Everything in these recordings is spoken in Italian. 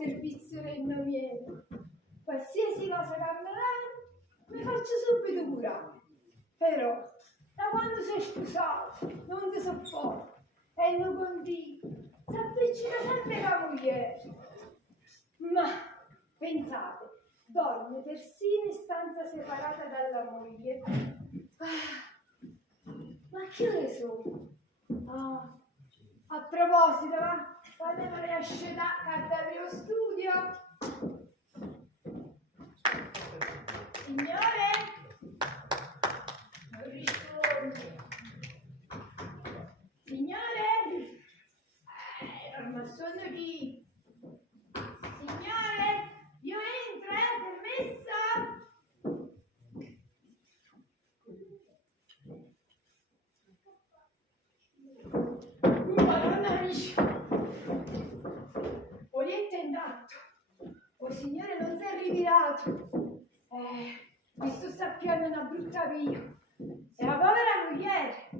servizio del noviere. Qualsiasi cosa cambierà, mi faccio subito curare. Però, da quando sei sposato, non ti sopporto e non condivido, si avvicina sempre la moglie. Ma, pensate, dorme persino in stanza separata dalla moglie. Ma che ore sono? A proposito, va? Fatemelo asciugare dal mio studio. Signore? Non rispondi. Signore? Ma sono chi? Signore? Io entro, permesso? Madonna mia! Olietta è andato. Oh signore, non si è ritirato. Mi sto sappiando una brutta via. E la povera moglie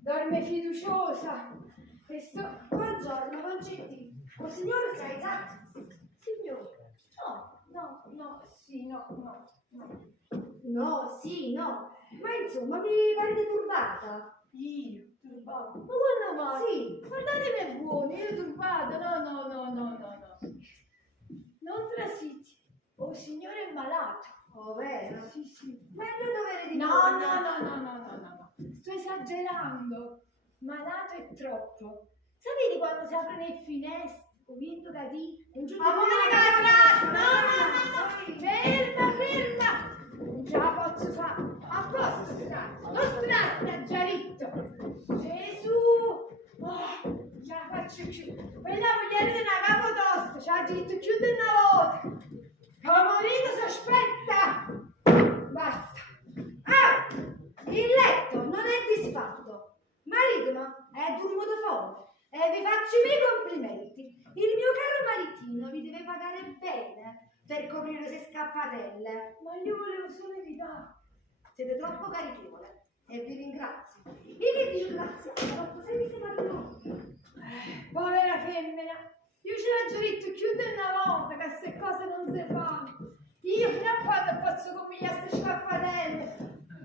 dorme fiduciosa. Buongiorno, Concetti. Oh signore, sei esatto? Signore? No, sì, no. Ma insomma, mi parete turbata? Io? Turbata? Ma quando mai? Sì. Guardatemi buoni, io turbata. No. Non trasiti. Oh, signore è malato. Oh, vero? Sì. Ma è il mio dovere di No. Sto esagerando. Malato è troppo. Sapete quando si aprono le finestre? Vinto da di e giù No. Ferma! Non ce la posso fare. A posto sta. Non strasta, Giaritto. Gesù! Ce la faccio chiudere. Quella moglie di una capotosta ci ha detto chiudere una volta. Capolino si aspetta. Basta. Il letto non è disfatto. Marito, no? È dormito fuori. E vi faccio i miei complimenti. Il mio caro maritino vi deve pagare bene per coprire le scappatelle. Ma io volevo solo evitare. Siete troppo carichevole e vi ringrazio. Io che vi ringrazio, troppo sei miserabile. Povera femmina, io ce l'ho già detto chiudere una volta che queste cose non si fanno. Io fino a quando posso comigliare queste scappatelle?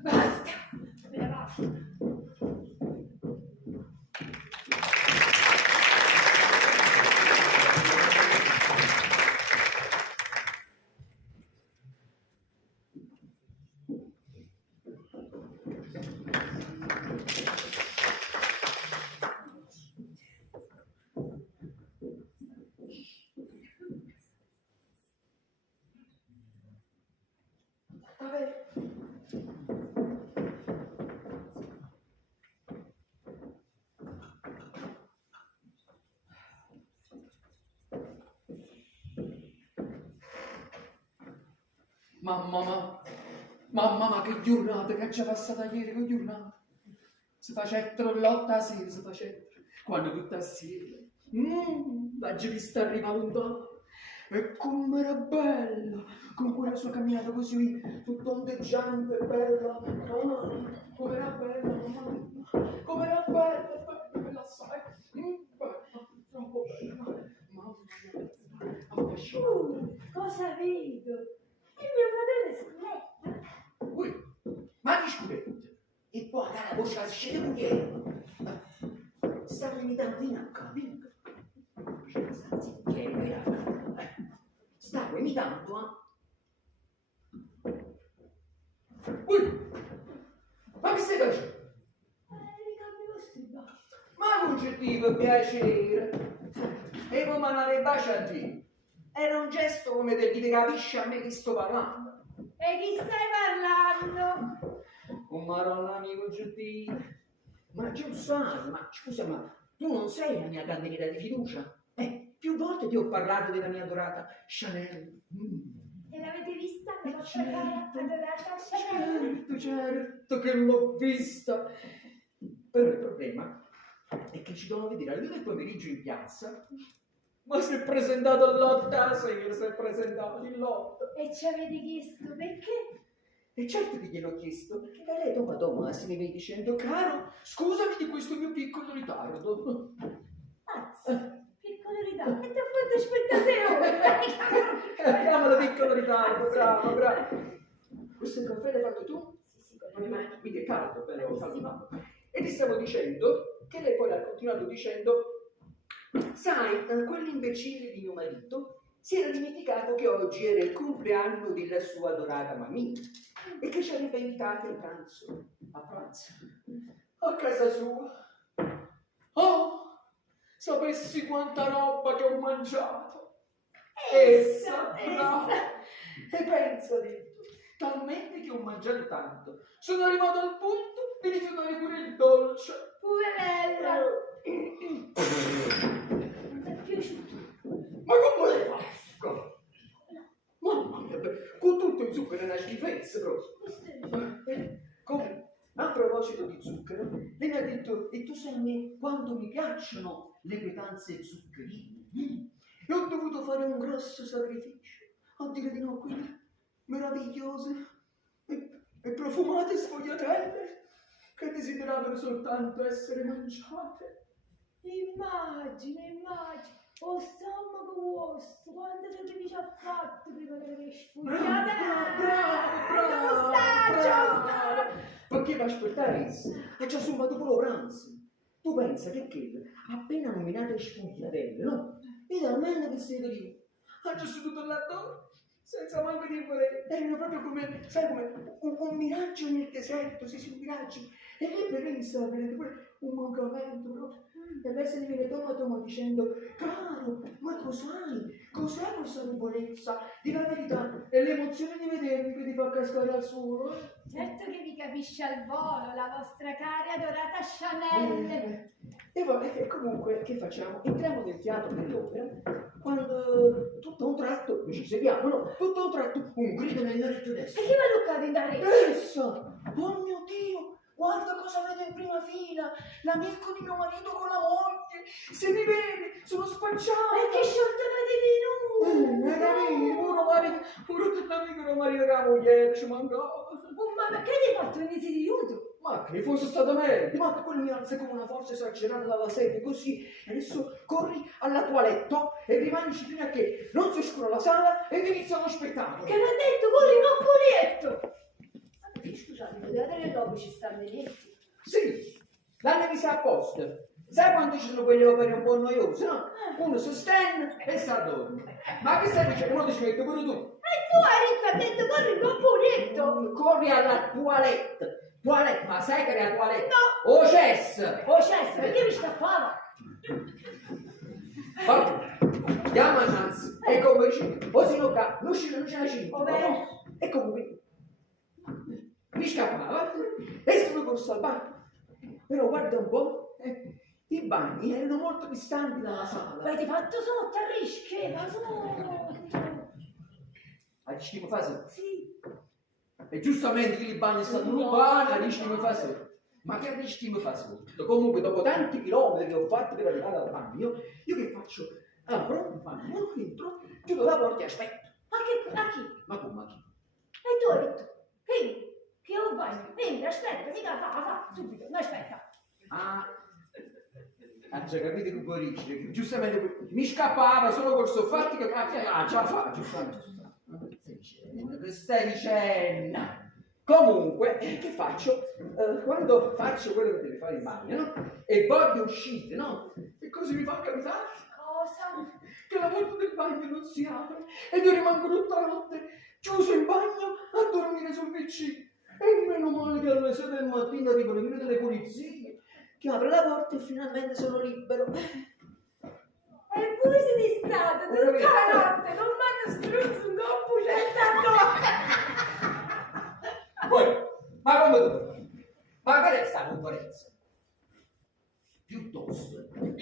Basta, me ne vado. Mamma, che giornata che ci è passata ieri, che giornata. Si facettero l'otta sera, si facettero. Quando tutta sera, l'ho vista arrivare lontano. E come era bella, con quella sua camminata così, tutta ondeggiante, bella. Come era bella, mamma. Come era bella assai. Bella, troppo bella. Mamma mia, Cosa vedo? Il mio fratello scudetto. Ui, ma che scudetto? E poi la voce la scende con stavo imitando in H, vinca. Stavo imitando, Ui, ma che stai facendo? Ricambio sti Ma non c'è tipo piacere. E come non avevi baciati? Era un gesto come per dire capisci a me che sto parlando. E chi stai parlando? Oh Maronna amico Giuttino. Ma Giussano, ma scusa, ma tu non sei la mia candidata di fiducia? Più volte ti ho parlato della mia adorata Chanel. E l'avete vista la vostra cara adorata Chanel? Certo che l'ho vista. Però il problema è che ci devono vedere alle 2 del pomeriggio in piazza. Ma si è presentato all'otta sera, si è presentato in lotta. E ci avete chiesto perché? E certo che gliel'ho chiesto, perché da lei dopo si mi vede dicendo, caro, scusami di questo mio piccolo ritardo. Piccolo ritardo. E ti ho fatto aspettare ore. ritardo, bravo. Questo caffè l'hai fatto tu? Sì, con le mani. Quindi è caldo, però, caldo. Bellissimo. E ti stavo dicendo che lei poi ha continuato dicendo, sai, quell'imbecille di mio marito si era dimenticato che oggi era il compleanno della sua adorata mammina e che ci avrebbe invitati a pranzo, a casa sua. Oh, sapessi quanta roba che ho mangiato. Essa. E pensa dentro, talmente che ho mangiato tanto, sono arrivato al punto di rifiutare pure il dolce. Poverella. Non ti è piaciuto? Ma come le faccio? Mamma mia, con tutto il zucchero è una schifezza proprio. Comunque, a proposito di zucchero, lei mi ha detto, e tu sai a me quanto mi piacciono le pietanze zuccherine. E ho dovuto fare un grosso sacrificio a dire di no a quelle meravigliose e profumate sfogliatelle che desideravano soltanto essere mangiate. Immagina. Oh, stomaco vostro, quante sacrifici ha fatto prima che le Bravo. Perché per aspettare isso, ha già sommato pure lo pranzo. Tu pensa che appena nominate le sfogliatelle, no? Ed almeno che siete lì, ha già seduto là dove, senza manco di volere, erano proprio come, sai, come un miraggio nel deserto, sì, un miraggio. E lì per lei mi stava venendo pure un mancamento proprio. E lei se ne viene tomo dicendo, caro, ma cos'hai? Cos'è questa debolezza? Di la verità, è l'emozione di vedermi che ti fa cascare al suolo. Certo che vi capisce al volo, la vostra cara e adorata Chanel. E vabbè, e comunque, che facciamo? Entriamo nel teatro dell'opera, quando tutto a un tratto, noi ci seguiamo, no? Tutto a un tratto, un grido nell'orecchio E destro. chi va luccato in dare? Essa! Oh mio Dio! Guarda cosa vede in prima fila! L'amico di mio marito con la moglie! Se mi vede, sono spacciato! Perché scioltavate di nudo? Pure l'amico del marito che la moglie ci mancava! Oh, ma perché ti hai fatto un mese di nudo? Ma che fosse stato meglio! Ma quello mi alza come una forza esagerata dalla sedia, così adesso corri alla toilette e rimanici fino a che non si oscura la sala ed inizia lo spettacolo! Che l'ha detto, corri in un purietto! Scusate, vedete che dopo ci stanno i letti? Sì, l'hanno messa apposta. Sai quando ci sono quelle opere un po' noiose, no? Uno si stende e si addorme. Ma che stai dicendo? Uno ti ci mette pure tu. E tu hai detto corri in un purietto! Corri alla toilette. Toilette, ma sai che è la toilette? No! O cesso! Oh, Cesso, perché mi scappava? Vabbè, andiamo innanzi. E come dici, o si non c'è una cinta. Vabbè. E comunque, mi scappava e sono corso al bagno. Però guarda un po', i bagni erano molto distanti dalla sala. Avete fatto sotto a rischia, sotto! A schifo fa sotto. Sì. E giustamente che i bagni stanno lontani, a schifo fa sotto. Ma che schifo fa sotto? Comunque dopo tanti chilometri che ho fatto per arrivare al bagno, io che faccio? Apro il bagno, entro, chiudo la porta e aspetto. A chi? Ma come a chi? E tu hai detto, che ho il bagno, entra, aspetta, mica fa, subito, no aspetta. Ah, ha già capito che vuoi dire, che giustamente mi scappava solo col soffatto che già fa, giustamente. Che stai dicendo? Comunque, che faccio? Quando faccio quello che deve fare in bagno, no? E voglio uscire, no? E così mi fa capitare Cosa? che la porta del bagno non si apre ed io rimango tutta la notte chiuso in bagno a dormire sul PC. E meno male che alle 6 del mattino arrivano le delle polizie che apre la porta e finalmente sono libero. E voi siete stati tutta la notte, non mi hanno struzzo un coppo senza Poi, ma come dove? Ma qual è sta concorrenza? Piuttosto, mi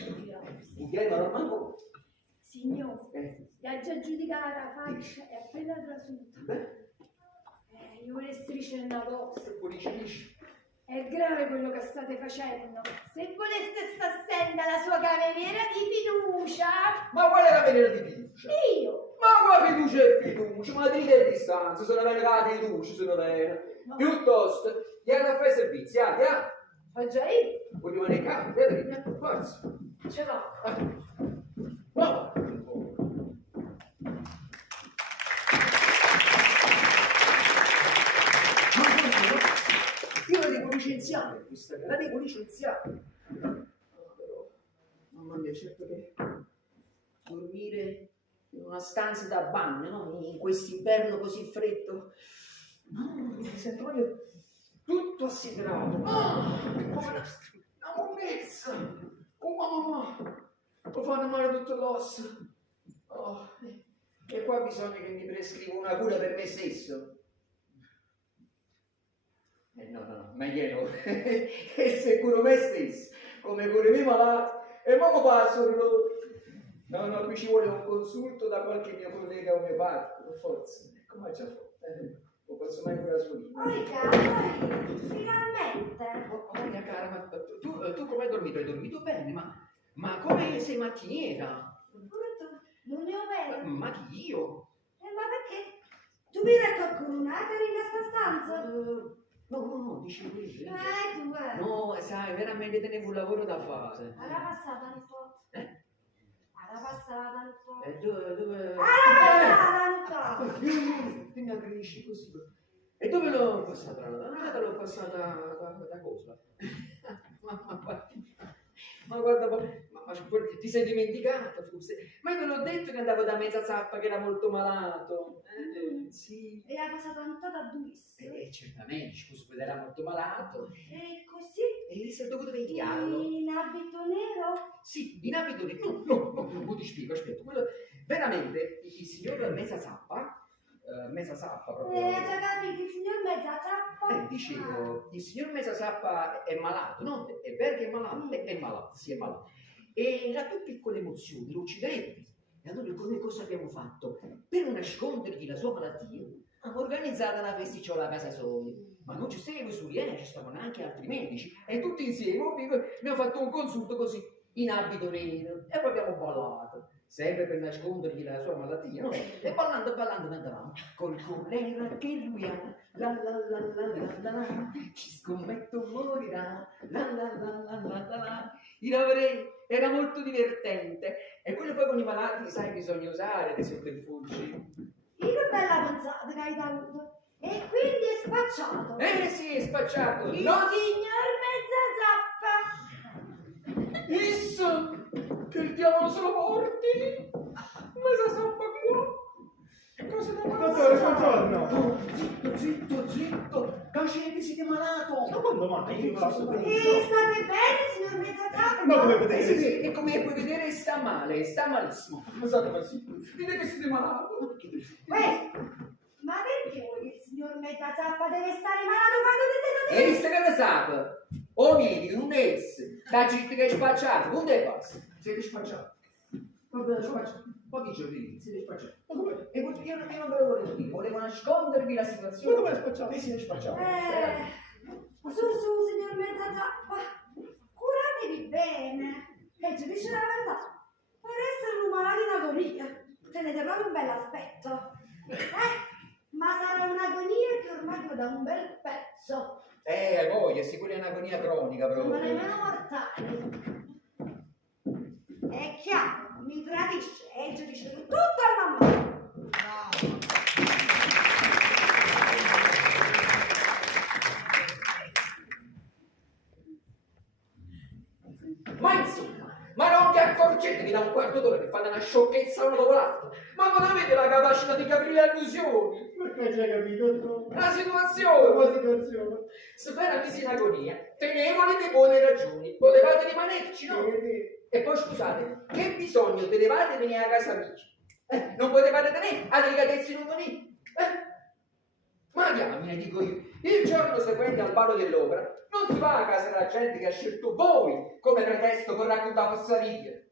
chiedo normalmente. Signore, ti ha già giudicato la faccia e appena trasuta. Io vorresti dicere una cosa. Dici? È grave quello che state facendo. Se voleste sta attenta alla sua cameriera di fiducia. Ma qual è la cameriera di fiducia? Io. Ma qua fiducia e fiducia, ma di che distanza, sono venere la fiducia, sono venere. No. Piuttosto, gli hanno fare servizi, ah? Ma già io. Vuoi rimanere in casa, vedete? Forza. Ce l'ho. No. per questa gradevole scienziata. Però, mamma mia, certo che dormire in una stanza da bagno, no? In quest'inverno così freddo, no, mi sento proprio tutto assiderato. Una monnezza! Oh mamma, mi fanno male tutto l'osso. Oh, e qua bisogna che mi prescriva una cura per me stesso. No, meglio no. E se curo me stesso, come curo i miei malati, e poco passo. No, qui ci vuole un consulto da qualche mio collega omeopatico, per forza. Come già fatto? Non posso mai curare solo io. Oi cara, finalmente. Oh mia cara, ma tu come hai dormito? Hai dormito bene, ma come sei mattiniera? Pure tu, non ne ho vero. Ma chi io? Ma perché? Tu mi racconti curunata in questa stanza? No, dici così. Tu, No, sai, veramente tenevo un lavoro da fare. alla passata un po'. Alla passata un po'. E dove? Alla passata un po'. Ti mi aggredisci così. E dove l'ho passata? L'ho passata da cosa? Ma guarda, ma ti sei dimenticato forse? Ma io te l'ho detto che andavo da mezza zappa, che era molto malato. Sì. E ha passato un po' da durissimo. Certamente, scusa, quello era molto malato. E così? E si è dovuto vedicarlo. In abito nero? Sì, in abito nero. No, ti spiego, aspetta. Quello, veramente, il signor mezza zappa proprio. Già capito, il signor mezza zappa. Dicevo, il signor mezza zappa è malato, no? È vero che è malato? È malato, sì, è malato. E la più piccola emozione lo ucciderebbe. E allora come cosa abbiamo fatto? Per nascondergli la sua malattia, hanno organizzato una festicciola a casa soli. Ma non ci stiamo soli, ci stavano anche altri medici. E tutti insieme abbiamo fatto un consulto così, in abito nero. E poi abbiamo ballato. Sempre per nascondergli la sua malattia, no? E ballando andavamo. Col colera che lui ha, la, ci scommetto morirà, la. Era molto divertente. E quello poi con i malati, sai, bisogna usare dei sotterfugi. Che bella pensata che hai avuto. E quindi è spacciato. Sì, è spacciato. Il No, signor mezza zappa. isso, che il diavolo se lo porti. Mezza zappa qua. Che cosa da Dottore, buongiorno. Zitto. Cacete, siete malato. Ma quando mai? Io E state bene, signor mezza zappa? Ma come vedete? Sì, e come puoi vedere sta male, sta malissimo. Ma state così? Dite che siete malato. Ma perché vuoi che il signor mezza zappa deve stare malato quando ti stai E visto che lo sa, o medico, non è da gente che è spacciato, non te passa. Siete spacciati. Vabbè, spacciati. Pochi giorni, siete spacciati. Ma come? E poi io non ve lo volevo dire, volevo nascondervi la situazione. Ma come spacciato? Siete spacciati. Su, signor mezza zappa, curatevi bene. E ci dice la verità, per essere un malato in agonia, tenete proprio un bel aspetto. Ma sarà un'agonia che ormai dura da un bel pezzo. Voglia, sicuro è un'agonia cronica Non proprio. nemmeno mortale. È chiaro, mi tradisce e giudice tutto a mamma. Ma insomma, ma non vi accorgete che da un quarto d'ora che fate una sciocchezza uno dopo l'altro? Ma non avete la capacità di capire le allusioni? Perché già capito? La situazione! La situazione. Se per avessi in agonia, tenevoli le buone ragioni, potevate rimanerci, no? E poi scusate, che bisogno tenevate di venire a casa amici? Non potevate tenere a delicatezze non venire? Ma diamine, dico io, il giorno seguente al ballo dell'opera non si va a casa della gente che ha scelto voi come pretesto per raccontare falsariche.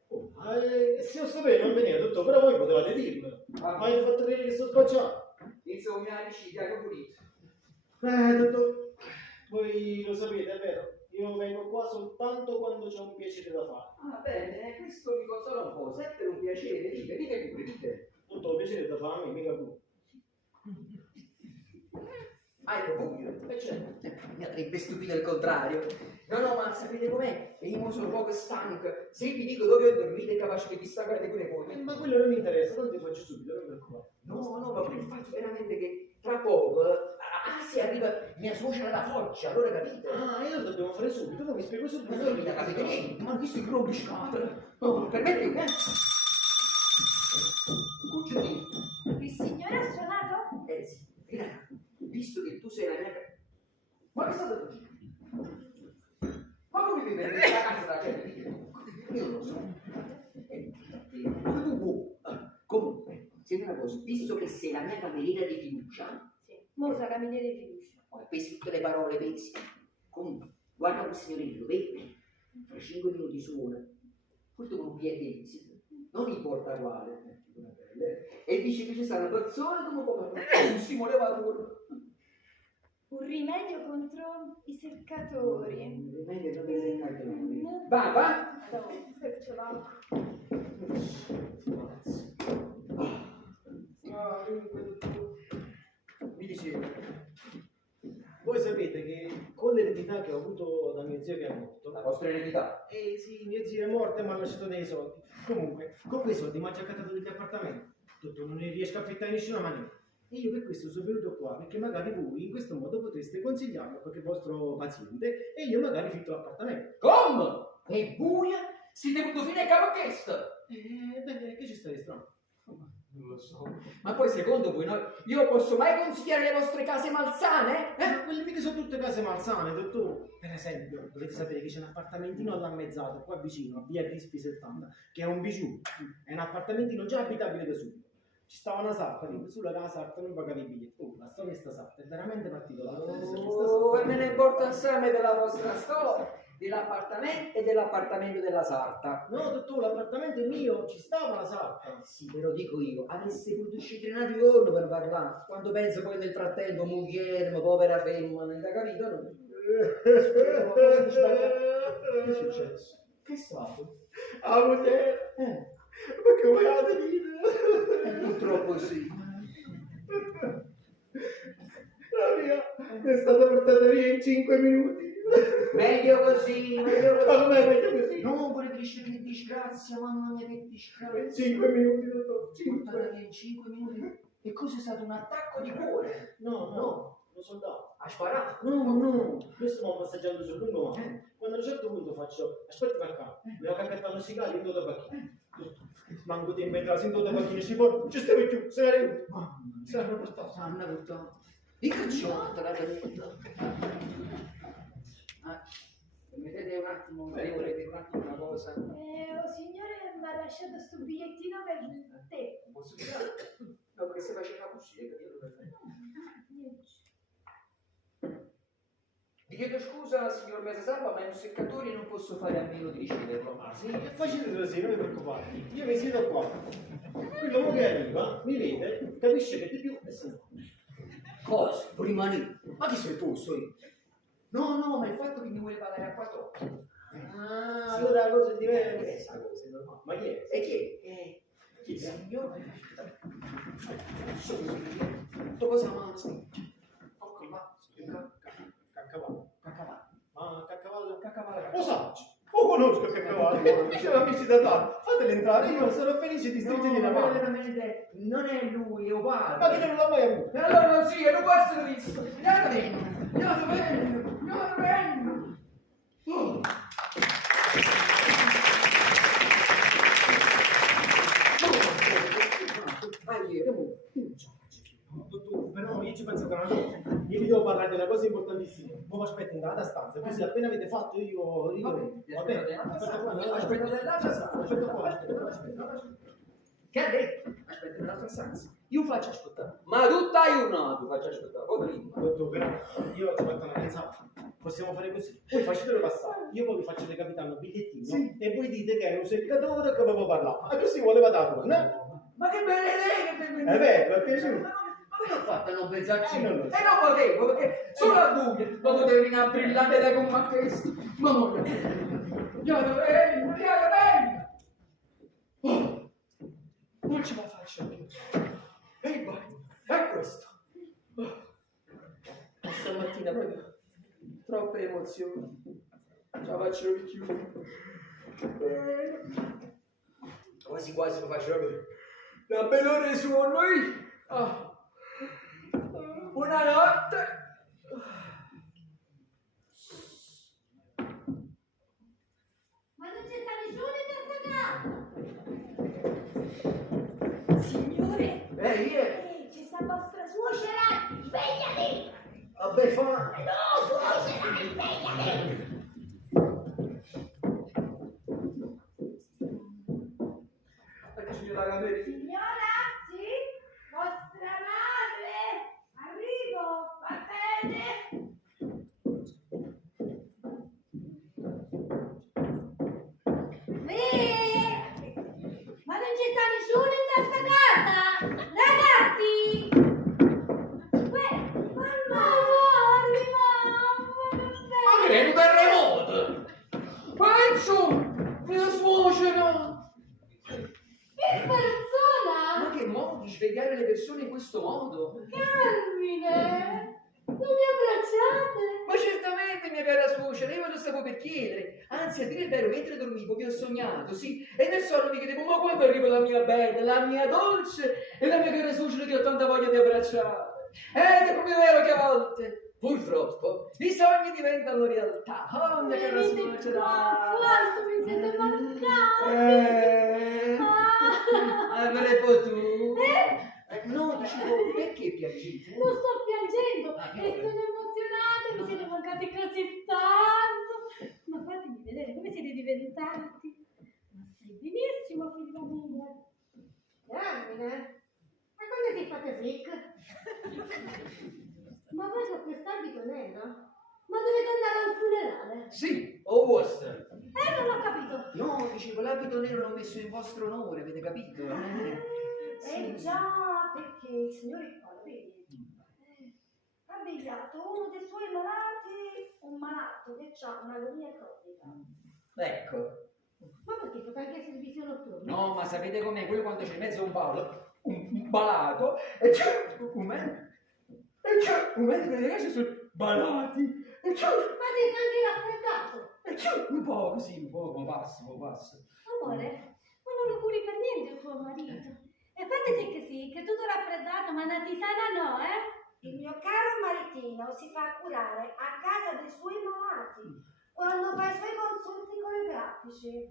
Se io sapevo non veniva, dottore, però voi potevate dirmelo. Ma avete fatto vedere che sto spacciato. Insomma, amici, ti hanno pulito. Dottore, voi lo sapete, è vero? Io vengo qua soltanto quando c'è un piacere da fare. Ah, bene, questo mi consola un po', se è per un piacere, dite pure, dite. Tutto piacere da fare, mica tu. Ecco, pure, mi avrebbe stupito il contrario. No, ma sapete com'è? E io sono poco stanco. Se vi dico dove ho dormito è capace che vi staccate pure voi. Ma quello non mi interessa, tanto ti faccio subito, non preoccupare. No, ma per il fatto veramente che tra poco, se arriva mia suocera da Foggia, allora capite? Ah, e lo dobbiamo fare subito, poi mi spiego subito. Ma non mi capite niente, ma questo è rompiscatole. Oh, permetti, Cugino. Il signore ha suonato? Sì, Irene, visto che tu sei la mia... Ma che state facendo? Ma come vi prendete la casa da gente? Io non lo so. Comunque, senti una cosa, visto che sei la mia cameriera di fiducia, Sì. Mosa cameriere di fiducia. queste tutte le parole pensi. Comunque, guarda quel signorino, vedi? Fra 5 minuti suona, forse con un piede non importa quale, e dice che ci sta una persona come può parlare, un simulatore. Un rimedio contro i seccatori. Rimedio contro i seccatori. Va. No, ce l'ho. Mi dicevo, voi sapete che con l'eredità che ho avuto da mio zio che è morto, La vostra eredità. eh sì, mio zio è morto e mi ha lasciato dei soldi. Comunque, con quei soldi mi ha già accattato degli appartamenti. Tutto, non ne riesco a affittare in nessuna maniera. E io per questo sono venuto qua, perché magari voi in questo modo potreste consigliarmi a qualche vostro paziente e io magari fitto l'appartamento. Come? È buia? Siete venuti fino a capo questo? Beh, che ci stai strano? Non lo so. Ma poi secondo voi io posso mai consigliare le vostre case malsane? Ma quelle mica sono tutte case malsane, dottore. Per esempio, dovete sapere che c'è un appartamentino all'ammezzato qua vicino, a via Crispi 70, che è un bijou. È un appartamentino già abitabile da subito. Ci stava una sarta lì, sulla la sarta non pagavi i biglietti. Oh, la storia di sta sarta è veramente particolare. Oh, e me ne importa assai della vostra storia, dell'appartamento e dell'appartamento della sarta. No, dottore, l'appartamento è mio, ci stava la sarta. Sì, ve lo dico io, avreste potuto uscire un giorno per parlare. Quando penso poi nel frattempo, moglie, povera femmina, non hai capito? No? Che è successo? Che è stato? Ah, moglie! Ma che volevate dire? Purtroppo sì. La mia è stata portata via in 5 minuti. Meglio così, meglio Ma così. com'è meglio così? Non preferisci che disgrazia, mamma mia, che disgrazia. 5 minuti, dottor. Portata 5. via in 5 minuti. E cos'è stato un attacco di cuore? No, lo soldato. Ha sparato? No. Questo mi ha passeggiato sul lungomare. Quando a un certo punto faccio, aspetta per qua, mi ho caccattato un sigario in tutto bacchino. Manco di inventarsi in tutto bacchino, ci stavi più, se ne venuto. Se l'hanno portato. Hanno portato. E che ci ho portato? Permettete un attimo, devo vedere un attimo una cosa. Oh signore, mi ha lasciato sto bigliettino per te. Posso dire? No, perché se faceva così, capito? Vi chiedo scusa, signor Mesasalva, ma è un seccatore e non posso fare a meno di riceverlo. Ah sì, è facile così, non vi preoccupate. Io mi siedo qua. Quello che arriva, mi vede, capisce che di più e se ne va. Cosa? Vuoi rimanere? Ma chi sei tu? So io? No, ma il fatto che mi vuole pagare a 4 occhi. Ah, Sì. allora la cosa è diversa. Questa cosa è normale. Ma chi è? E chi è? Chi è? Signor? Tutto cosa mano, sì. Porco là, Caccavallo. caccavallo. Ah, caccavallo. Caccavallo. Lo sa, lo conosco il caccavallo. Siamo amici da tanto. Fatele entrare, io sarò felice di stringergli la mano. veramente, non è lui, è uguale. Ma che non l'ha mai avuto? E allora sì, non può essere visto. Andiamo dentro. Dottore, però io ci penso che una cosa. Io vi devo parlare di una cosa importantissima. Voi aspetta in data stanza, così appena avete fatto io. Va bene, aspetta qua. Aspetta. Che ha detto? Aspetta un'altra stanza. Io faccio aspettare. Ma tu hai urnato, faccio aspettare. Poverino. Dottore, però io ci fatto una pensata. Possiamo fare così. Voi facetelo passare, io poi vi faccio recapitare un bigliettino Sì. e voi dite che è un seccatore che avevo parlato. Ma così voleva dare no? Ma che belle idee, che belle È vero, è piaciuto. Ma come l'ho fatta a non pensarci? Non lo so. E non potevo, perché solo a buio non potevo venire a brillante da come questo. Ma non non ce la faccio più. E vai, è questo. Stamattina proprio troppe emozioni. Ce la faccio più. Quasi quasi lo faccio proprio. La bellore suono io. Buonanotte. Befana. No, suocera, svegliati! Perché signora Camerina? Signora, sì? Vostra madre? Arrivo, va bene? Ma non ci sta nessuno in questa casa? Ragazzi! Mamma, Ma che è un terremoto? Penso, mia suocera! che persona? Ma che modo di svegliare le persone in questo modo? Carmine! Non mi abbracciate? Ma certamente, mia cara suocera, io ve lo stavo per chiedere. Anzi, a dire il vero, mentre dormivo vi ho sognato, sì. E nel sonno mi chiedevo, ma quando arriva la mia bella, la mia dolce e la mia cara suocera che ho tanta voglia di abbracciare? Ed è proprio vero che a volte, purtroppo, i sogni diventano realtà. Oh, mia cara suocera. Questo mi siete mancati! Avrei potuto. No, dicevo, perché piangete? Non sto piangendo Ah, e sono emozionata, mi siete mancati così tanto. Ma fatemi vedere come siete diventati. Ma sei benissimo, figlia mia. Carmine, ma quando sei fatta sick? Ma voi con quest'abito nero? Ma dovete andare a un funerale? Sì, o vostro. Non ho capito. No, dicevo, l'abito nero l'ho messo in vostro onore, avete capito? Già, perché il signore qua, vedi, ha abbigliato uno dei suoi malati, un malato che ha un'agonia cronica. Ecco. Ma perché fa anche servizio notturno? No, ma sapete com'è? Quello quando c'è in mezzo un ballo, un balato, e c'è un medico che sono balati, e c'è Ma siete anche raffreddato? un po' così, un po' passo. Amore, ma non lo curi per niente tuo marito. E fate sì, che tutto raffreddato, ma una tisana no, Il mio caro maritino si fa curare a casa dei suoi malati quando fa i suoi consulti coreografici.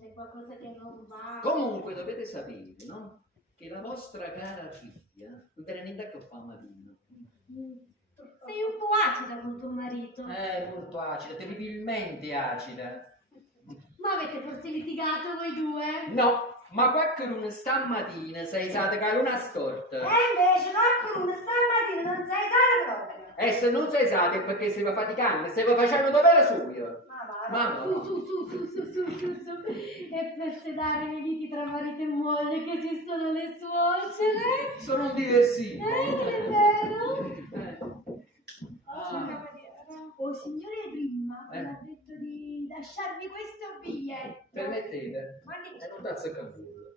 C'è qualcosa che non va. Comunque dovete sapere, no? Che la vostra cara figlia, non te ne niente a che fa mattina. Sei un po' acida con tuo marito. Molto acida, terribilmente acida. Ma avete forse litigato voi due? No, ma qualcuno stamattina sei stata che una storta. Invece qualcuno stamattina non sei stata proprio. E se non sei stata è perché stai faticando, stai facendo dovere suo. Mamma, su. E per sedare le liti tra marito e moglie che esistono le suocere? Sono un diversivo. Non è vero? Oh, signore Grimma, mi ha detto di lasciarvi questo biglietto. Permettete? Ma che Non t'azzo capurlo.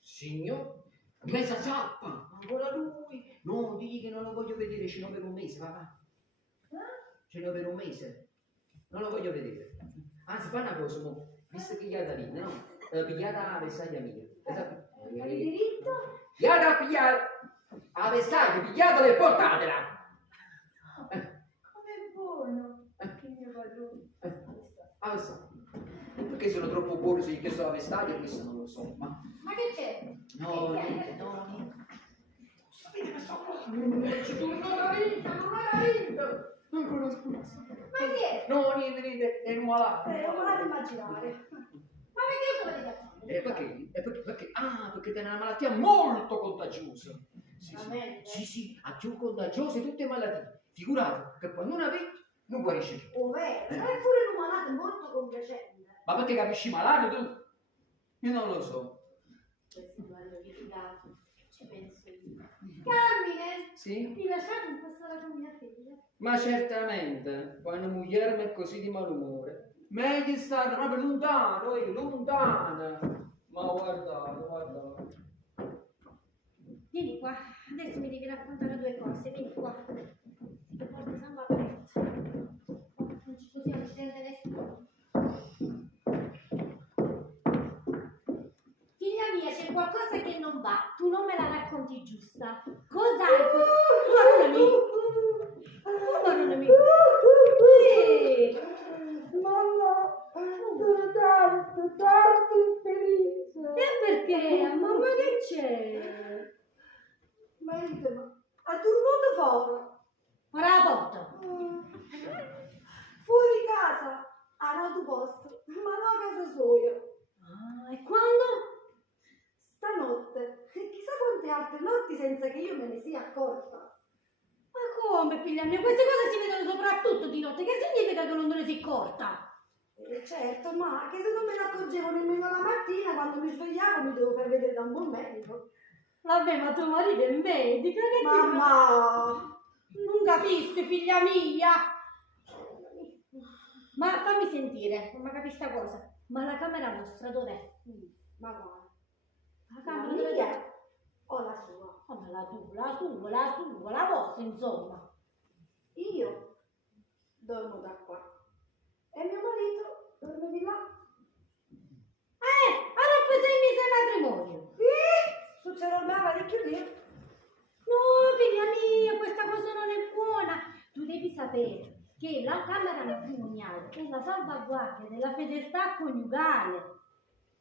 Signor? Mesa zappa! Ancora lui? No, digli che non lo voglio vedere, ce l'ho per un mese, va. Ce l'ho per un mese. Non lo voglio vedere. Anzi, fa una cosa, visto che gli ha da lì, no? Pigliata la vestaglia mia. hai diritto? Pigliata, pigliata! La vestaglia, pigliatela e portatela! Com'è buono! Che mio padrone. La vestaglia. Perché sono troppo buono se che sono la vestaglia, questo non lo so, ma... Ma che c'è? No, niente. Sapete che sto qua? Non era vinto! Ancora scusa. Ma chi è? No, niente, è un malato. Non volete immaginare. Ma perché sono di Perché? Ah, perché è una malattia molto contagiosa. Sì, ha più contagiose tutte le malattie. Figurate che quando una vedi, non guarisce più. Ovvero, eppure un malato molto compiacente. Ma perché capisci malato tu? Io non lo so. Questi due hanno litigato, ci penso io. Carmine, Sì? mi lasciate un po' sola con mia figlia? Ma certamente, quando moglie è così di malumore, meglio stare proprio lontano, lontana. Ma guardate. Vieni qua, adesso mi devi raccontare due cose, vieni qua. Le porte sono aperte. Così non ci sente nessuno. Figlia mia, c'è qualcosa che non va, tu non me la racconti giusta. Cosa hai Guardami. Mamma, sono tanto infelice. E perché? Mamma che c'è? Marito, Ha dormito fuori. Ora la porta. Fuori casa, a un altro posto, ma no a casa sua. Ah, e quando? Stanotte, e chissà quante altre notti senza che io me ne sia accorta. Ma come, figlia mia? Queste cose si vedono soprattutto di notte. Che significa che non te ne sei accorta? Certo, ma che se non me ne accorgevo nemmeno la mattina, quando mi svegliavo mi devo far vedere da un buon medico. Vabbè, ma tuo marito è medico, che ti fa? Mamma! Non capisco, figlia mia. Ma fammi sentire, non mi capisco sta cosa. Ma la camera vostra dov'è? Ma guarda, La la camera dov'è? mia o la sua? Oh, ma la vostra, insomma. Io dormo da qua e mio marito dorme di là. Allora sei mise matrimonio. Succederà di chiudere. No, figlia mia, questa cosa non è buona. Tu devi sapere che la camera matrimoniale è la salvaguardia della fedeltà coniugale.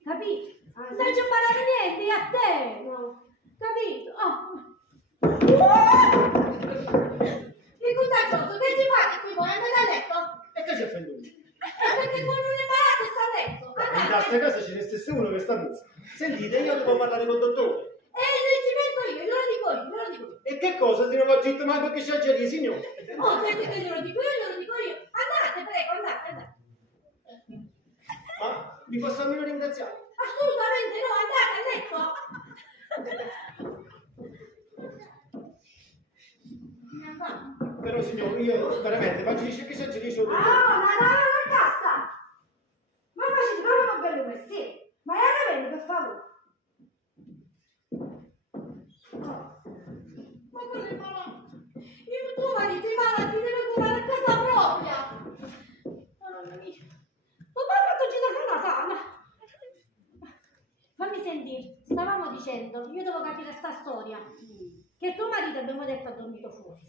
Capito? Ah, Non ci imparare niente a te. No. Capito? Oh. Che contagioso, che ti fate qui? Vuoi andare a letto? E che ci offenduto? Perché tu non imparate sta a letto. In questa casa ce ne stesse uno che sta buffo. Sentite, io devo parlare col dottore. Ci penso io, glielo dico io. E che cosa? Se non va zitto manco che sciaggeria, signore? Oh, senti che glielo dico io. Andate, prego, andate. Ma mi posso almeno ringraziare? Assolutamente no, andate a letto. Però signore, io veramente faccio che sciaggeria io. La casta! Ma facete proprio un bello mestiere! Ma è una bene, per favore! Ma cosa fa? Il tuo marito è malato, ti deve curare a casa propria. Madonna mia. Ma mi ha fatto girare sana. Fammi sentire, stavamo dicendo, io devo capire sta storia. Che tuo marito, abbiamo detto, ha dormito fuori.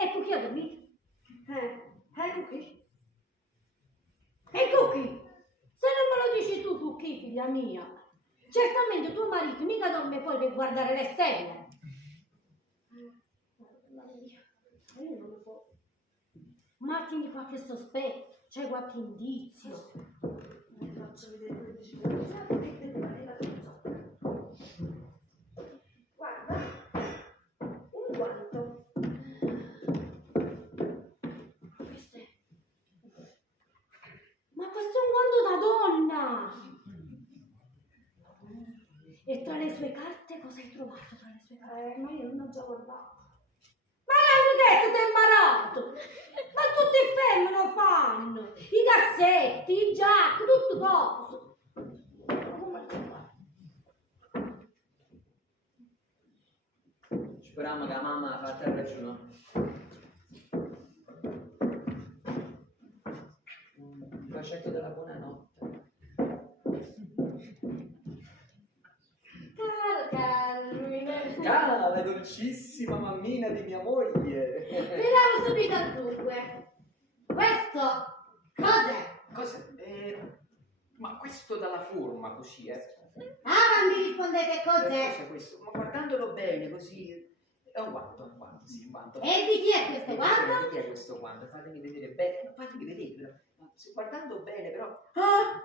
E con chi ha dormito? Ecco qui. E con chi? Se non me lo dici tu, con chi, figlia mia? Certamente tuo marito mica dorme fuori per guardare le stelle. Io non lo so. Ma tieni qualche sospetto, c'è qualche indizio. Faccio vedere come dice la guarda, un guanto. Questo è un guanto da donna. E tra le sue carte cosa hai trovato tra le sue carte? Ma io non ho già guardato. Ma l'hanno detto del marato! Ma tutti i femmine lo fanno! I cassetti, i giacchi, tutto coso! Speriamo che la mamma ha fatto ragione. Un bacetto della buonanotte. Caro, La dolcissima mammina di mia moglie. vediamo subito al dunque. Questo cos'è? Cos'è? Ma questo dalla forma così, Ah, non mi rispondete cos'è? Cos'è questo? Ma guardandolo bene così. È un guanto, sì, un guanto. E di chi è questo guanto? Di chi è questo guanto? Fatemi vedere bene. Fatemi vedere, però. Guardando bene, però. Ah,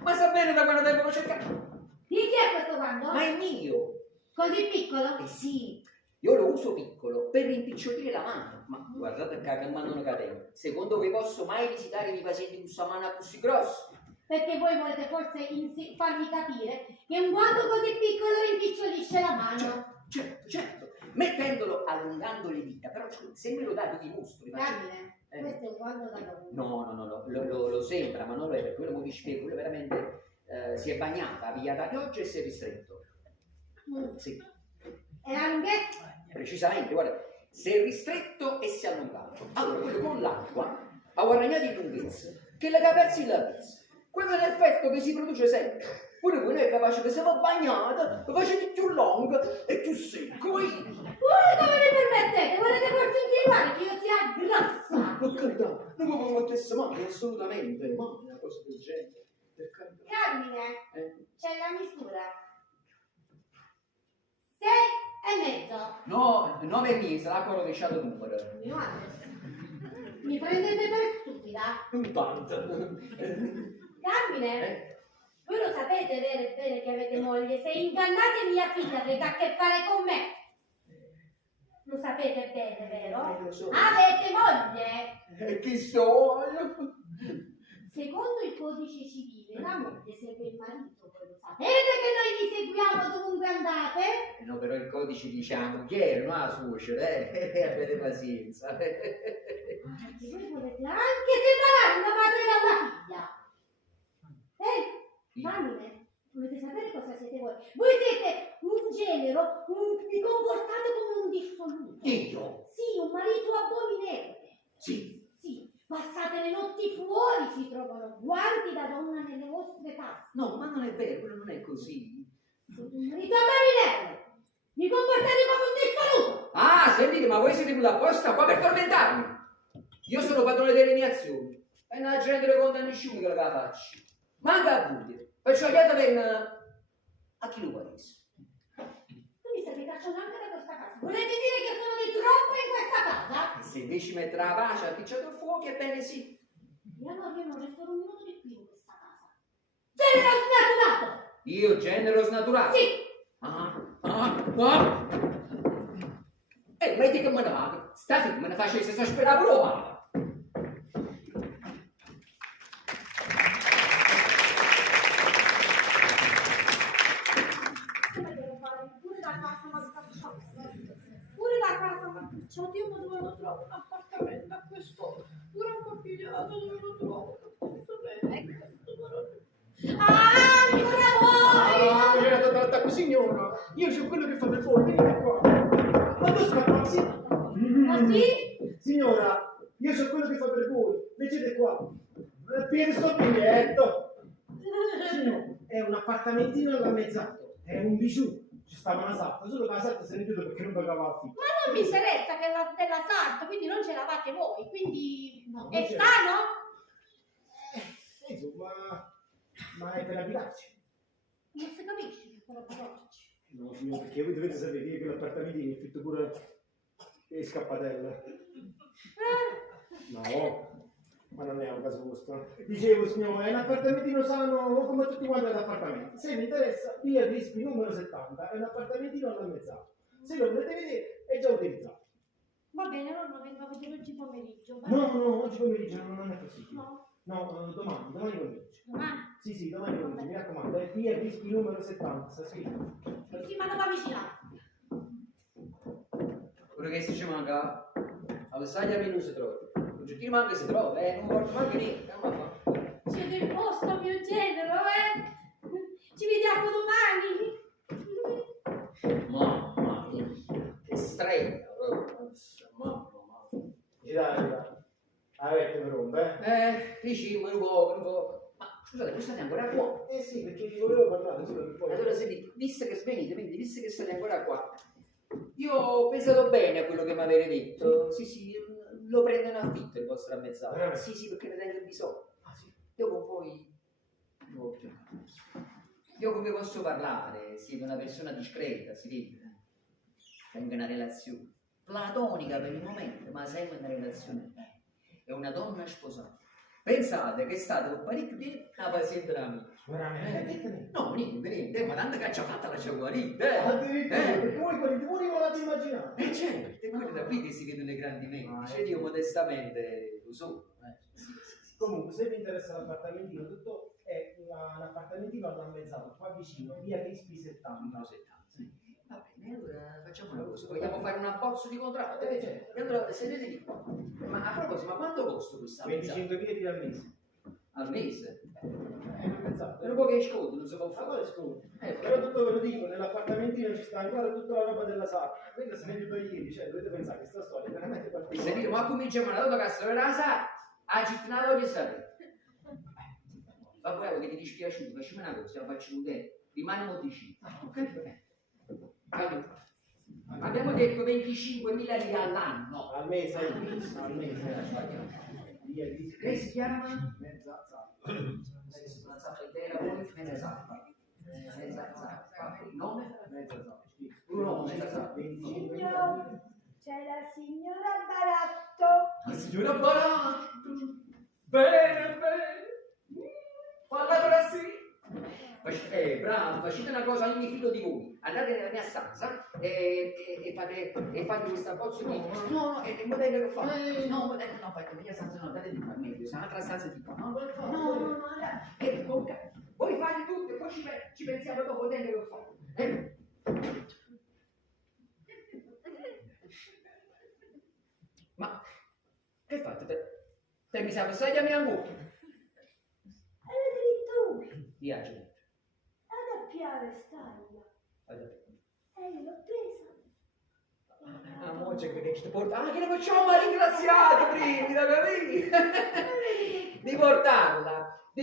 ma sa bene da quanto tempo lo cercavo. Di chi è questo guanto? Ma è mio. Così piccolo? Eh sì, io lo uso piccolo per rimpicciolire la mano. Ma guardate che mano non cadeva. Secondo voi posso mai visitare i pazienti con questa mano così grossa? Perché voi volete forse farmi capire che un guanto così piccolo rimpicciolisce la mano. Certo. Mettendolo, allungando le dita, però se me lo dai, ti mostro. Carmine, questo è un guanto da donna. No, lo sembra, ma non lo è, per quello che vi spiego, quello veramente si è bagnata, ha pigliata pioggia e si è ristretto. Sì, E la lunghezza? precisamente, guarda, si è ristretto e si è allungato. Allora, quello con l'acqua ha guadagnato in lunghezza, che le capersi la pizza. Quello è l'effetto che si produce sempre. Pure voi è capace che se va bagnata, lo facete più lungo e più secco. Voi come mi permettete? Volete forse insinuare che io sia grassa? Per carità, non mi permettesse mai, assolutamente, mai una cosa del genere. Per carità. Carmine, c'è la misura. 6,5. No, 9 e mezzo, l'ha rovesciato il numero. Mia madre. Mi prendete per stupida? Un tanto. Carmine, voi lo sapete vero e bene che avete moglie. Se ingannate mia figlia avete a che fare con me. Lo sapete bene, vero? Lo so. Avete moglie. E chi so? Secondo il codice civile, la moglie segue il marito. Voi lo sapete che noi vi seguiamo dovunque andate? No, però il codice diciamo chiaro, no? La suocera, avete pazienza. Perché voi volete anche separare una madre dalla figlia. Carmine, volete sapere cosa siete voi? Voi siete un genero, vi comportate come un dissoluto. Io? Sì, un marito abominevole. Sì. Sì, passate le notti fuori, si trovano guanti da donna nelle vostre tasche. No, ma non è vero, quello non è così. Siete un marito abominevole. Vi comportate come un dissoluto. Ah, sentite, ma voi siete venuti apposta qua per tormentarmi. Io sono padrone delle mie azioni. E non la gente lo conta nessuno che la faccio. Manca a buio. Perciò chiede ben a chi lo paese. Tu mi state cacciando anche da questa casa. Volete dire che sono di troppo in questa casa? E se invece mettere la pace a picciato il fuoco, ebbene sì. E allora io non resterò un minuto di più in questa casa. Genero snaturato! Io genero snaturato? Sì! E vedi che me ne vado. Sta qui, me ne facesse sosperare pure. Pure la casa matricciata, io dove lo trovo un appartamento a quest'ora, pure un configliato dove lo trovo un appartamento. Ah, ancora voi! Era trattata così, signora. Io sono quello che fa per voi, venite qua. Ma tu scappi? Ah sì? Signora, io sono quello che fa per voi. Leggete qua. Piede sto biglietto. Signora, è un appartamentino allamezzato. È un bijou. Ci stava una salta, solo che la salta se ne chiude perché non pagava affitto. Ma non mi interessa che la della sarta, quindi non ce l'avate voi, quindi No, non è c'è. sano? Insomma, ma è per abitarci. Non si capisce che per parlarci. No, signora, perché voi dovete sapere che quell'appartamentino è fitto pure le scappatelle. No, ma non è un caso vostro. Dicevo, signore, è un appartamentino sano come tutti quanti gli appartamenti. Se vi interessa, via Rispi numero 70, è un appartamentino allamezzato. Se lo volete vedere, è già utilizzato. Va bene, allora lo vengo a vedere oggi pomeriggio. va? No, oggi pomeriggio non è possibile. No, No, domani pomeriggio. domani. Sì, domani pomeriggio, mi raccomando, è via Rispi numero 70, sta scritto. Sì, ma non va vicinato. Quello che si manca, alla saglia meno si trova. Oggettini manca si trova, non porta manca niente, non la fa. Siete il posto mio genero, Ci vediamo domani. Mamma mia, che stretta proprio. Mamma mia. Girare, avete mi rompe, Dici, un po'. Ma scusate, voi state ancora qua? Eh sì, perché vi volevo parlare, solo che poi... Allora, senti, visto che svenite, quindi visto che state ancora qua, io ho pensato bene a quello che mi avete detto. Sì, lo prendo in affitto il vostro ammezzato. Veramente? Sì, perché ne tengo bisogno. Ah, sì. Dopo poi... Io come posso parlare? Siete una persona discreta, si vede. Tengo una relazione platonica per il momento, ma sempre una relazione. È una donna sposata. Pensate che è stato parecchio tempo una paziente da me. Veramente? No, niente, ma tanta caccia fatta lascia guarire, Addirittura, perché voi quelli di voi non l'avete immaginato. certo, è quello da qui che si vedono le grandi menti. Cioè, io modestamente lo so. Sì. Comunque, se vi interessa l'appartamentino, tutto è un appartamentino allamezzato, qua vicino, via Rispi 70. No, 70. Va bene, allora facciamo una cosa. Vogliamo fare un abbozzo di contratto? Certo. E allora sedete lì. Ma a proposito, ma quanto costa questa 25 piedi al mese. al mese? È allamezzato. Per un po' che sconto, non si può Ma fare. quale sconto? Però tutto ve lo dico, nell'appartamentino ci sta ancora tutta la roba della sala. Quella se ne venuto ieri, cioè dovete pensare che sta storia è veramente particolare. Sentite, ma cominciamo una volta che sono la sala, a cittadina voglio sapere. Ma poi che ti dispiaciuto, facciamo una cosa, la faccio un te, rimaniamo vicini. Ok? Allora, abbiamo detto 25.000 lire all'anno. Al mese, al mese. Via Rispi. Lei si chiama? Mezza zappa. Una zappa intera, poi mezza zappa. Mezza zappa. Il nome? Mezza zappa. No, me la sa. Signor, c'è la signora Baratto. La signora Baratto. Bene, bene. Falla sì. Bravo, facete una cosa, ogni fido di voi. Andate nella mia stanza e fate questa bozza di... No, è il modello che fa. No, modello, no, fate la mia stanza, no, andate di qua, meglio, se un'altra stanza di qua. No, voi fate tutto e poi ci pensiamo dopo tempo che fate. Ma che fate? Te mi sa passare a mia angoscia. E vedi tu, Viaggio. ad appiare stalla. E io l'ho presa. Ah, mo c'è che ci porta. Ah, che ne facciamo ringraziati prima, capito? Di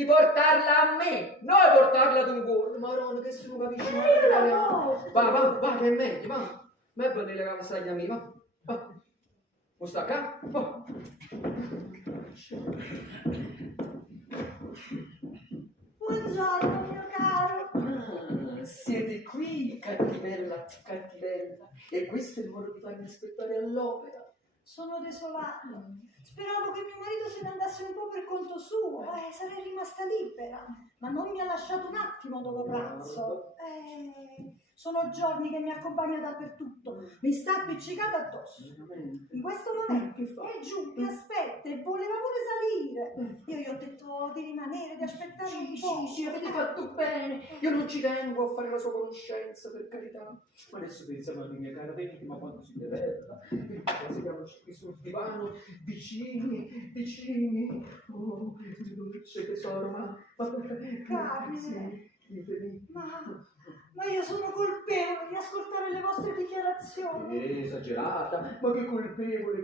portarla a me, non portarla ad un gol. Madonna, che se non capisci mai. Va, che è meglio, va. Ma è bello le cavasaglie a me, va. Mo sta qua? Va. Buongiorno, mio caro. Ah, siete qui, cattivella. E questo è il modo di farmi aspettare all'opera. Sono desolata. Speravo che mio marito se ne andasse un po' per conto suo. Sarei rimasta libera. Ma non mi ha lasciato un attimo dopo pranzo. Sono giorni che mi accompagna dappertutto. Mi sta appiccicata addosso. In questo momento è giù, mi aspetta e voleva pure salire. Io gli ho detto di rimanere, di aspettare un po'. Sì, avete fatto bene. Io non ci tengo a fare la sua conoscenza, per carità. Ma adesso pensiamo alla mia cara, vedi ma quando si bella. Siamo qui sul divano, vicini. Oh, dolce tesoro, ma Carmine. Sì, Ma io sono colpevole di ascoltare le vostre dichiarazioni. esagerata, ma che colpevole.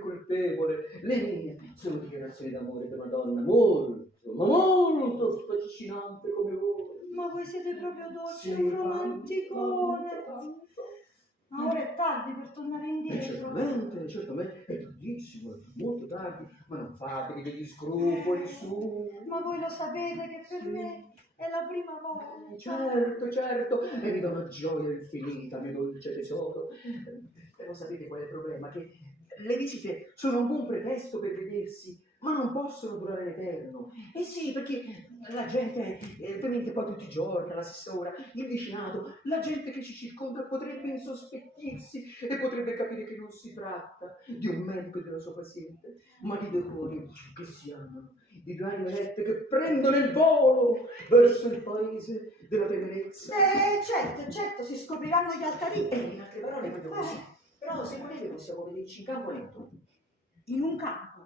Le mie sono dichiarazioni d'amore per una donna molto affascinante come voi. Ma voi siete proprio dolce, Sì, un romanticone. tanto. Ma ora è tardi per tornare indietro. Certamente, è tardissimo, è molto tardi, ma non fatevi degli scrupoli su. Ma voi lo sapete che per me è la prima volta. Certo, e vi do una gioia infinita, mio dolce tesoro. Però sapete qual è il problema? Che le visite sono un buon pretesto per vedersi, ma non possono durare in eterno. Eh sì, perché la gente, ovviamente poi tutti i giorni, alla stessa ora, il vicinato, la gente che ci circonda potrebbe insospettirsi e potrebbe capire che non si tratta di un medico e della sua paziente, ma di due cuori che si amano, di due anime rette che prendono il volo verso il paese della tenerezza. Certo, si scopriranno gli altarini. In altre parole, proprio così. Però se volete possiamo vederci in campo netto. In un campo?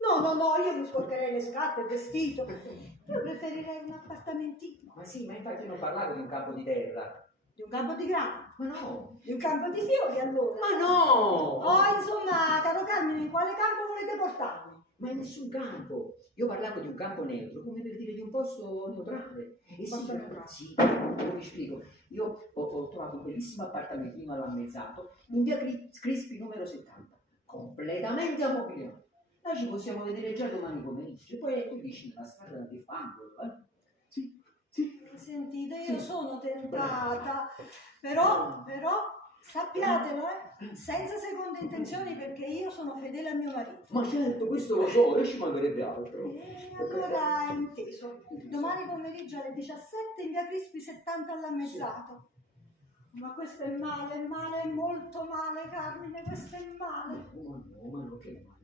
No, io mi sporcherei le scarpe, il vestito. Io preferirei un appartamentino. Ma sì, ma infatti non parlavo di un campo di terra. Di un campo di grano? Ma no! Di un campo di fiori allora? Ma no! Insomma, caro Carmine, in quale campo volete portarmi? Ma in nessun campo. Io parlavo di un campo neutro, come per dire di un posto neutrale. E Posto neutrale? Sì, come vi spiego. Io ho trovato un bellissimo appartamentino all'ammezzato in via Crispi numero 70, completamente ammobiliato. Noi ci possiamo vedere già domani pomeriggio, e poi è qui vicino alla strada di Fangolo, Sì. Sentite, io sono tentata, però sappiatelo, senza seconde intenzioni, perché io sono fedele al mio marito. Ma certo, questo lo so, e ci mancherebbe altro. Allora, inteso. Domani pomeriggio alle 17 in via Crispi 70 all'ammezzato. Ma questo è male, molto male, Carmine, questo è male. Ma no, che male.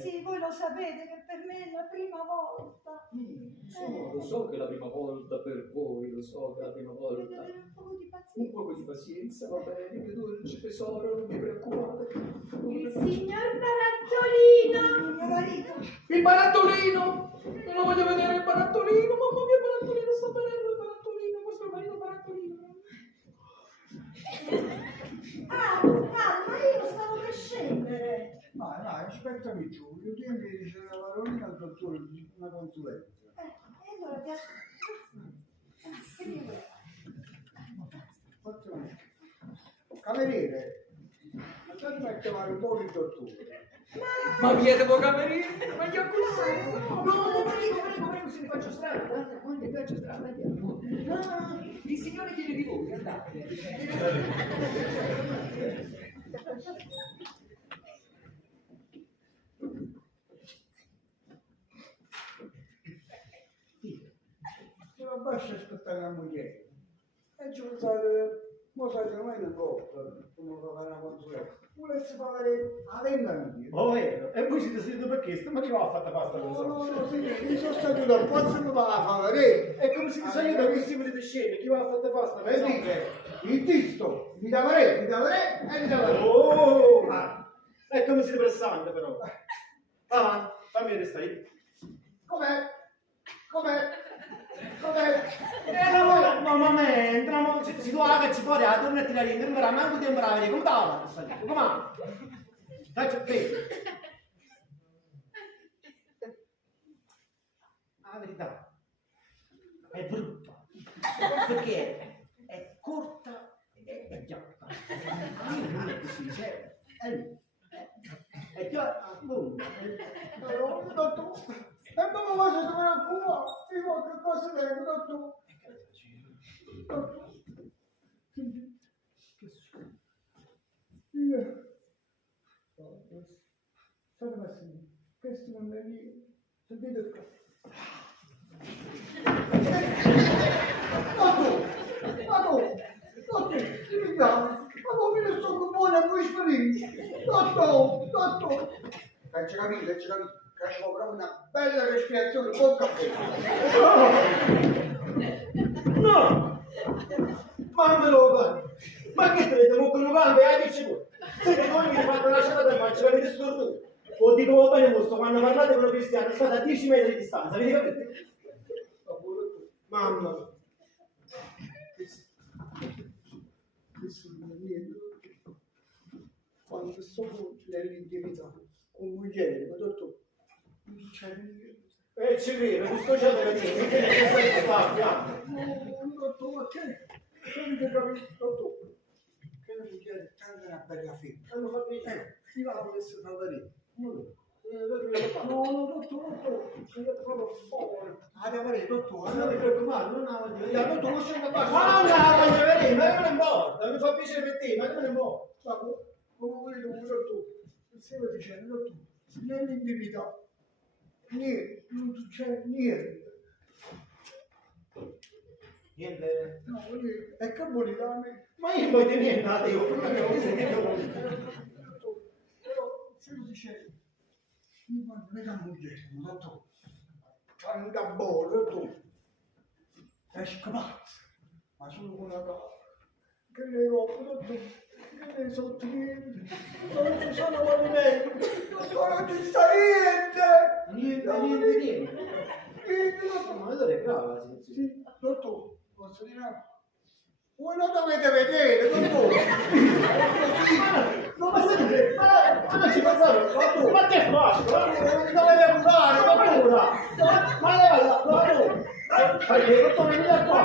Sì, voi lo sapete che per me è la prima volta. Lo so che è la prima volta per voi, lo so che è la prima volta. Dovete avere un po' di pazienza. Un po' di pazienza, va bene, mio dolce tesoro, non vi preoccupate. Il signor Barattolino. Mio marito. Il barattolino! Non lo voglio vedere il barattolino, mamma mia, il barattolino, sta venendo il barattolino, questo è il marito barattolino. Ma io stavo per scendere. Vai, aspettami giù, io ti dice la Veronica al dottore una consulenza. E allora ti aspetto. Che mi vuoi fare? Cameriere, andate a chiamare un po' il dottore. Ma vi devo cameriere, ma io così? No, prego, se mi faccio strada. Guarda, quando invece strada andiamo. Il signore chiede di voi, andate. Non basta aspettare la moglie. E ci pensate, ma sai che ormai non costa, come fa una consulenza. Volessi fare la vendita. Oh, vero. E voi siete seduti perché? Stamattina ho fatto pasta con No, sì, mi sono stato da pozzo mi va a fare. È come se ti sei da questi volete scendere, chi va a fare pasta? Per dire, il disto, mi dava re e mi dava re. Oh! È come siete pressante però. Ah, fammi restare. Com'è? No, entrano, si trova che ci fuori, torna a tirare, non verrà manco tempo a vedere, come stava? Come? Dai, te. La verità è brutta, perché è corta e piatta. Non è così, cioè, è piatta, appunto. No, dottore. E poi mi faccio trovare un culo. Dico che cosa devo, dottore? Io. State Massimo, questo non è mio. Sentite qua. Dottore, ti richiamo. Ma come ne sto con buona a voi sparire? Dottore. Hai capito? Che c'ho proprio una bella respirazione, bocca a No! Ma me lo guardi! Ma che te ne devo con un gambe? Dici tu! Se voi mi fate una scelta da faccia, avete storto! O dico va bene questo, quando parlate con un cristiano, state a 10 metri di distanza, avete capito? Mamma mia! questo non è niente. Quando sto nell'intimità con moglie, ma dottore, non c'è niente. Ci vedo, tu sto già della gente, che ne sei fatta? No, dottore, ma che? Che capito, dottore? Che la moglie è tanta una bella figlia. Hanno fatto niente. Io la volessi fare. No, dottore, sono proprio fuori. Adamare, dottore, Non ti preoccupare, non la voglio vedere. dottore, non c'è una Ma cosa. non la voglio vedere, ma non importa, mi fa piacere per te, ma non importa. Ma come volete, dottore? Stavo dicendo, dottore, nell'intimità, niente, non succede niente. Niente. No, è che volete a me. Ma io poi te niente, io. Però, stavo dicendo, io quando vedo la moglie, dottore, fanno da buono, dottore, è scapazzo, ma solo con la cara. Che le robe, dottore, che le sottolinei, non ci sono movimenti, dottore, non ci sta niente. Niente. Niente, dottore. Ma allora è brava la situazione. Sì, dottore, posso dire una cosa? Voi lo dovete vedere, dottore. Ma senti, ma non ci pensavo, ma che fai? Dovete curare, dottore. Ma leva, ma fai che dottore mi da qua,